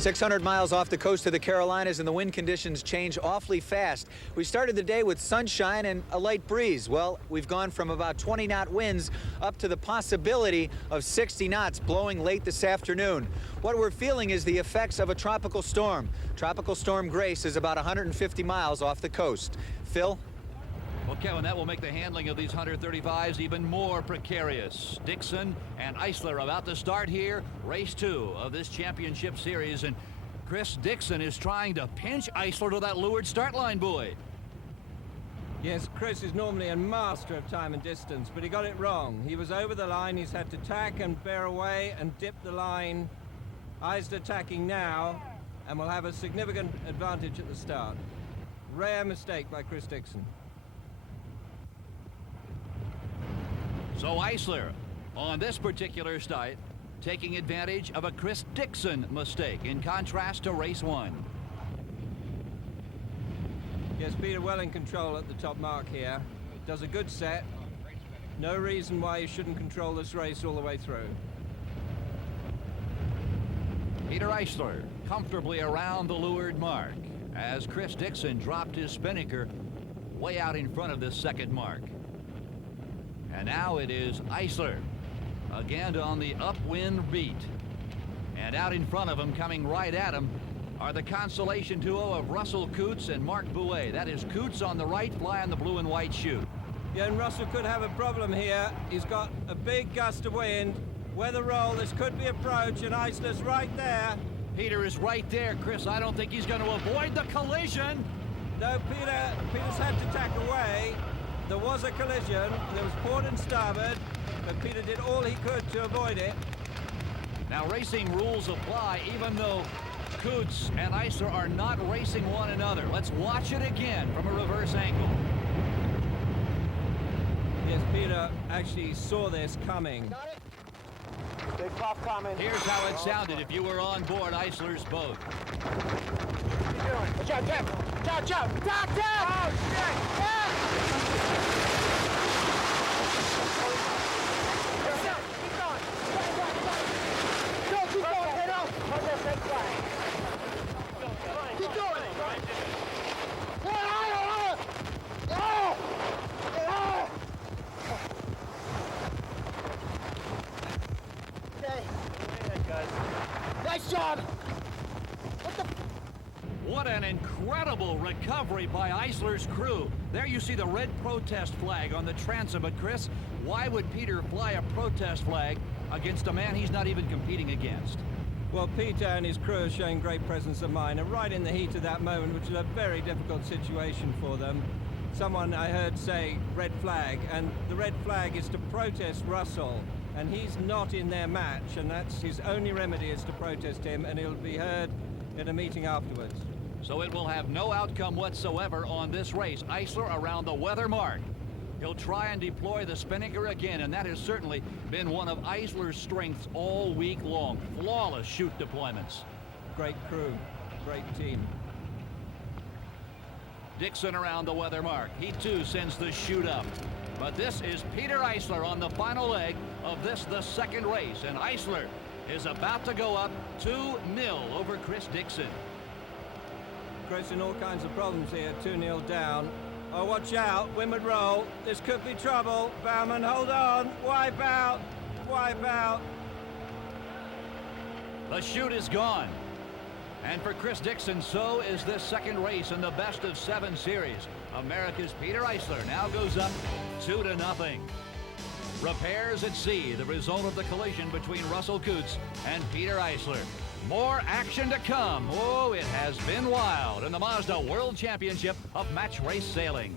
.600 miles off the coast of the Carolinas, and the wind conditions change awfully fast. We started the day with sunshine and a light breeze. Well, we've gone from about 20-knot winds up to the possibility of 60 knots blowing late this afternoon. What we're feeling is the effects of a tropical storm. Tropical Storm Grace is about 150 miles off the coast. Phil? Well, Kevin, that will make the handling of these 135s even more precarious. Dixon and Eisler about to start here, race 2 of this championship series, and Chris Dixon is trying to pinch Eisler to that leeward start line buoy. Yes, Chris is normally a master of time and distance, but he got it wrong. He was over the line. He's had to tack and bear away and dip the line. Eisler tacking now and will have a significant advantage at the start. Rare mistake by Chris Dixon. So Eisler, on this particular start, taking advantage of a Chris Dixon mistake, in contrast to race 1. Yes, Peter well in control at the top mark here. Does a good set. No reason why he shouldn't control this race all the way through. Peter Eisler comfortably around the leeward mark as Chris Dixon dropped his spinnaker way out in front of this second mark. And now it is Eisler again on the upwind beat. And out in front of him, coming right at him, are the consolation duo of Russell Coutts and Mark Bouet. That is Coutts on the right, fly on the blue and white chute. Yeah, and Russell could have a problem here. He's got a big gust of wind. Weather roll, this could be approach, and Eisler's right there. Peter is right there, Chris. I don't think he's going to avoid the collision. No, Peter's had to tack away. There was a collision. There was port and starboard, but Peter did all he could to avoid it. Now, racing rules apply, even though Coutts and Eisler are not racing one another. Let's watch it again from a reverse angle. Yes, Peter actually saw this coming. Got it. Big puff coming. Here's how it sounded if you were on board Eisler's boat. What are you doing? Watch out, Jeff! Watch out, Jeff! Down! Oh, shit! Yeah! Keep going! Go, keep going! Get out! Hold that big flag. Keep going! Nice job! What an incredible recovery by Eisler's crew. There you see the red protest flag on the transom. But Chris, why would Peter fly a protest flag against a man he's not even competing against? Well, Peter and his crew are showing great presence of mind, and right in the heat of that moment, which is a very difficult situation for them. Someone I heard say red flag, and the red flag is to protest Russell. And he's not in their match, and that's his only remedy, is to protest him, and he'll be heard in a meeting afterwards. So it will have no outcome whatsoever on this race. Eisler around the weather mark. He'll try and deploy the spinnaker again, and that has certainly been one of Eisler's strengths all week long. Flawless chute deployments. Great crew, great team. Dixon around the weather mark. He too sends the chute up. But this is Peter Eisler on the final leg of this, the second race. And Eisler is about to go up 2-0 over Chris Dixon. Chris in all kinds of problems here, 2-0 down. Oh, watch out, windward roll. This could be trouble. Bowman, hold on. Wipe out. Wipe out. The chute is gone. And for Chris Dixon, so is this second race in the best-of-7 series. America's Peter Eisler now goes up 2-0. Repairs at sea, the result of the collision between Russell Coutts and Peter Eisler. More action to come. Oh, it has been wild in the Mazda World Championship of Match Race Sailing.